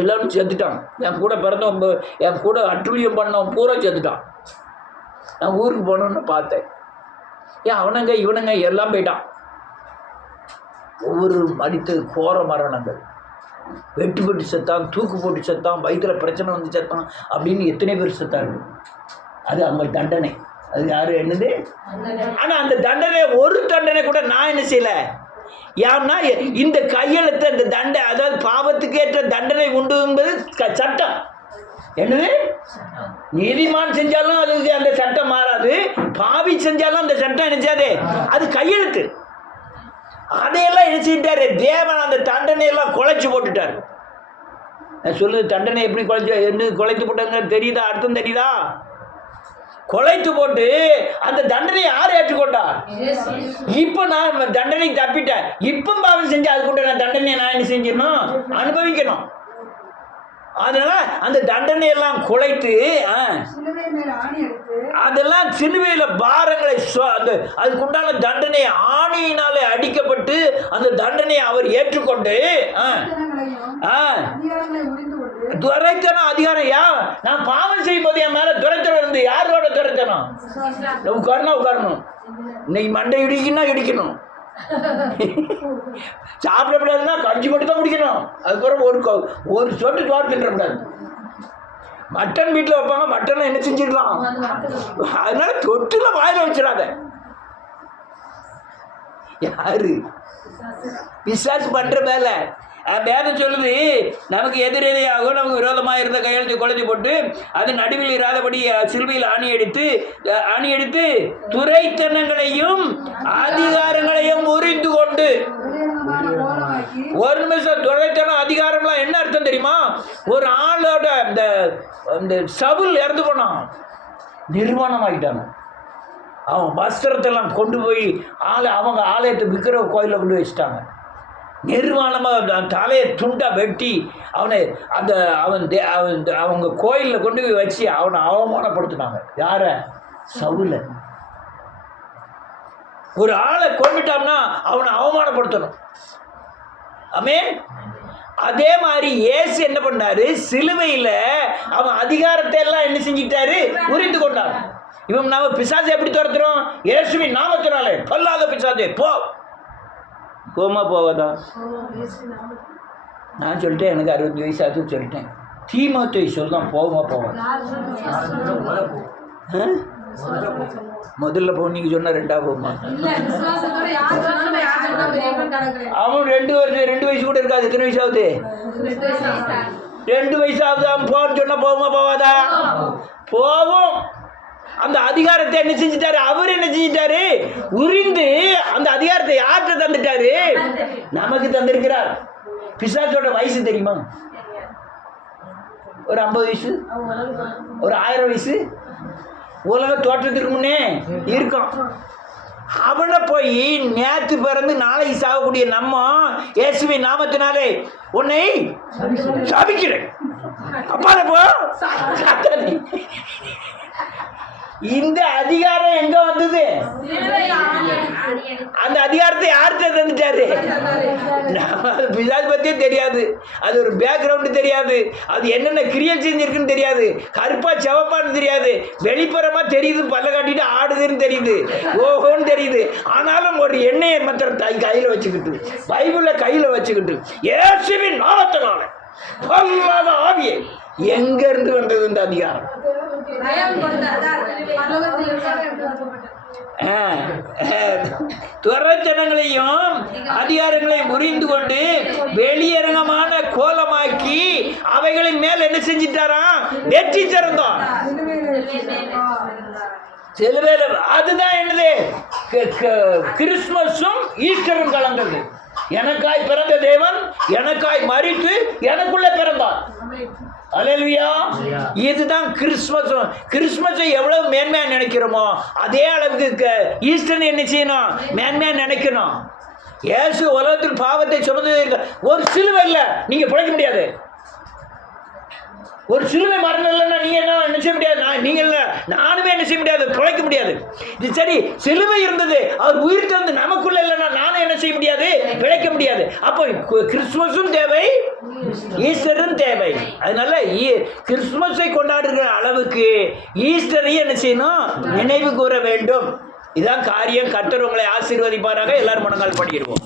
எல்லாரும் செத்துட்டான். என் கூட பிறந்தவன், என் கூட அட்டுழியம் பண்ணவன் பூரா செத்துட்டான். நான் ஊருக்கு போனோன்னு பார்த்தேன். அவனுங்க இவனுங்க எல்லாம் போயிட்டான். ஒவ்வொரு மடித்து கோர மரணங்கள், வெட்டு செத்தான், தூக்கு போட்டு செத்தான், வயிற்றுல பிரச்சனை வந்து செத்தான், அப்படின்னு எத்தனை பேர் செத்தாரு. அது அவங்க தண்டனை. அது யாரு? என்னது? ஆனால் அந்த தண்டனை, ஒரு தண்டனை கூட நான் என்ன செய்யலை. ஏன்னா இந்த கையெழுத்து, அந்த தண்டனை, அதாவது பாவத்துக்கு ஏற்ற தண்டனை உண்டு என்பது சட்டம். என்னது? நீதிமான் செஞ்சாலும் அதுக்கு அந்த சட்டம் மாறாது, பாவி செஞ்சாலும் அந்த சட்டம் நினைச்சாதே, அது கையெழுத்து. அதையெல்லாம் நினைச்சிட்டாரு தேவன். அந்த தண்டனையெல்லாம் குலைச்சு போட்டுட்டார். சொல்லுது, தண்டனை எப்படி குலைத்து போட்டாங்க தெரியுதா? அர்த்தம் தெரியுதா? குலைத்து போட்டு அந்த தண்டனையை யார் ஏற்றுக்கொண்டா? இப்ப நான் தண்டனை தப்பிட்டேன். இப்ப பாவம் செஞ்சு அதுக்கு நான் தண்டனையை நான் என்ன செஞ்சிடணும்? அனுபவிக்கணும். அதனால அந்த தண்டனையெல்லாம் குலைத்து அதெல்லாம் சிலுவையில பாரங்களை அதுக்குண்டான தண்டனை ஆணியினாலே அடிக்கப்பட்டு அந்த தண்டனையை அவர் ஏற்றுக்கொண்டு துரைத்தனம் அதிகாரம். நான் பாவம் செய்யும் போது என் மேல துரைத்தனம் இருந்து யாரோட துரைத்தனம்? உட்காரணும். இன்னைக்கு மண்டை இடிக்கணும். சாப்பிடக்கூடாதுன்னா கஞ்சி மட்டும் தான் குடிக்கணும். அதுக்கப்புறம் ஒரு சொட்டு சோறு தின்றக்கூடாது. மட்டன் வீட்டில் வைப்பாங்க, மட்டனை என்ன செஞ்சிடலாம். அதனால தொட்டுல வாயில வச்சிடாத. யாரு? பிசாசு பண்ற வேலை. வேதம் சொல்லுது, நமக்கு எதிரெதிராகவும் நமக்கு விரோதமாக இருந்த கையெழுத்து குழந்தை போட்டு அது நடுவில் இராதபடி சிலுவையில் ஆணி அடித்து துரைத்தனங்களையும் அதிகாரங்களையும் முறிந்து கொண்டு. ஒரு நிமிஷம், துரைத்தனம் அதிகாரம்லாம் என்ன அர்த்தம் தெரியுமா? ஒரு ஆளோட இந்த சவுல் இறந்து போனான், நிர்வாணம் ஆகிட்டாங்க. அவன் வஸ்திரத்தெல்லாம் கொண்டு போய் அவங்க ஆலயத்தை விக்கிர கோயிலில் கொண்டு வச்சுட்டாங்க. நிர்வாணமாக தலையை துண்டா வெட்டி அவங்க கோயிலில் கொண்டு போய் வச்சு அவனை அவமானப்படுத்தினாங்க. யார? சவுல. ஒரு ஆளை கொண்டுட்டோம்னா அவனை அவமானப்படுத்தணும். ஆமென். அதே மாதிரி இயேசு என்ன பண்ணாரு? சிலுவையில அவன் அதிகாரத்தை எல்லாம் என்ன செஞ்சிட்டாரு? புரிந்து கொண்டார். இவன் நாம பிசாசை எப்படி துரத்துறோம்? இயேசுவின் நாமத்தினாலே பொல்லாத பிசாசே போமா போவாதா? நான் சொல்லிட்டேன், எனக்கு 60 வயசு ஆச்சு சொல்லிட்டேன். தீமோத்தேயு சொல்தான் போமா போவான். முதல்ல போ, நீங்க சொன்ன ரெண்டாவது போமா. இல்ல விசுவாசத்தோட யார் சொன்னாலும் போய் யார் சொன்னா பெரியவன் கணக்கு. அவன் 2 வயசு கூட இருக்காது. எத்தனை வயசு ஆகுது? 2 வயசு ஆகுது. அவன் போன்னு சொன்னா போகுமா போவாதா? போவோம். அந்த அதிகாரத்தை என்ன செஞ்சிட்டாரு? அவர் என்ன செஞ்சிட்டாரு? உரிந்து அந்த அதிகாரத்தை யார்கிட்ட தந்துட்டாரு? நமக்கு தந்திருக்கிறார். பிசாசோட வயசு தெரியுமா? ஒரு 50 வயசு, ஒரு 1000 வயசு, உலக தோற்றத்திற்கு முன்னே இருக்கும். அவனை போய் நேற்று பிறந்து நாளைக்கு சாகக்கூடிய நம்ம இயேசுவின் நாமத்தினாலே உன்னை சாபிக்கிறேன் அப்பால போ. இந்த அதிகாரம் எங்க வந்தது? அந்த அதிகாரத்தை யார்கிட்ட தந்துட்டாரு? பிசாசு பத்தியே தெரியாது, அது ஒரு பேக்ரவுண்டு தெரியாது, அது என்னென்ன கிரியல் செஞ்சிருக்குன்னு தெரியாது, கருப்பா செவப்பான்னு தெரியாது, வெளிப்புறமா தெரியுது, பல்ல காட்டிட்டு ஆடுதுன்னு தெரியுது, ஓஹோன்னு தெரியுது. ஆனாலும் ஒரு எண்ணெயை மாத்திரம் கையில வச்சுக்கிட்டு, பைபிளை கையில வச்சுக்கிட்டு, இயேசுவின் நாமத்தினால பொல்லாத ஆவியே, எங்க இருந்து வந்தது இந்த அதிகாரம்? துரச்சனங்களையும் அதிகாரங்களையும் புரிந்து கொண்டு வெளியரங்கமான கோலமாக்கி அவைகளின் மேல் என்ன செஞ்சிட்டாராம்? வெற்றி சிறந்தோம். சிலுவையில அதுதான் என்னது? கிறிஸ்துமஸும் ஈஸ்டரும் கலந்தது. எனக்காய் பிறந்த தேவன் எனக்காய் மரித்து எனக்குள்ள பிறந்தார். அல்லேலூயா. இதுதான் கிறிஸ்துமஸ். கிறிஸ்துமஸை எவ்வளவு மேன்மையா நினைக்கிறோமோ அதே அளவுக்கு ஈஸ்டர் என்ன செய்யணும்? மேன்மையா நினைக்கணும். இயேசு உலகத்தில் பாவத்தை சுமந்தது ஒரு சிலுவை இல்லை, நீங்க பிழைக்க முடியாது. ஒரு சிலுவை மரணம் இல்லைன்னா நீங்க என்ன செய்ய முடியாது? நீங்க இல்லை, நானுமே என்ன செய்ய முடியாது, பிழைக்க முடியாது. இது சரி, சிலுவை இருந்தது, அவர் உயிர் தந்து நமக்குள்ள இல்லைன்னா நானும் என்ன செய்ய முடியாது, பிழைக்க முடியாது. அப்போ கிறிஸ்துமஸும் தேவை, ஈஸ்டரும் தேவை. அதனால கிறிஸ்துமஸை கொண்டாடுகிற அளவுக்கு ஈஸ்டரையும் என்ன செய்யணும்? நினைவு கூற வேண்டும். இதான் காரியம். கர்த்தர் உங்களை ஆசீர்வதிப்பாராக. எல்லாரும் முழங்கால் படிடுவோம்.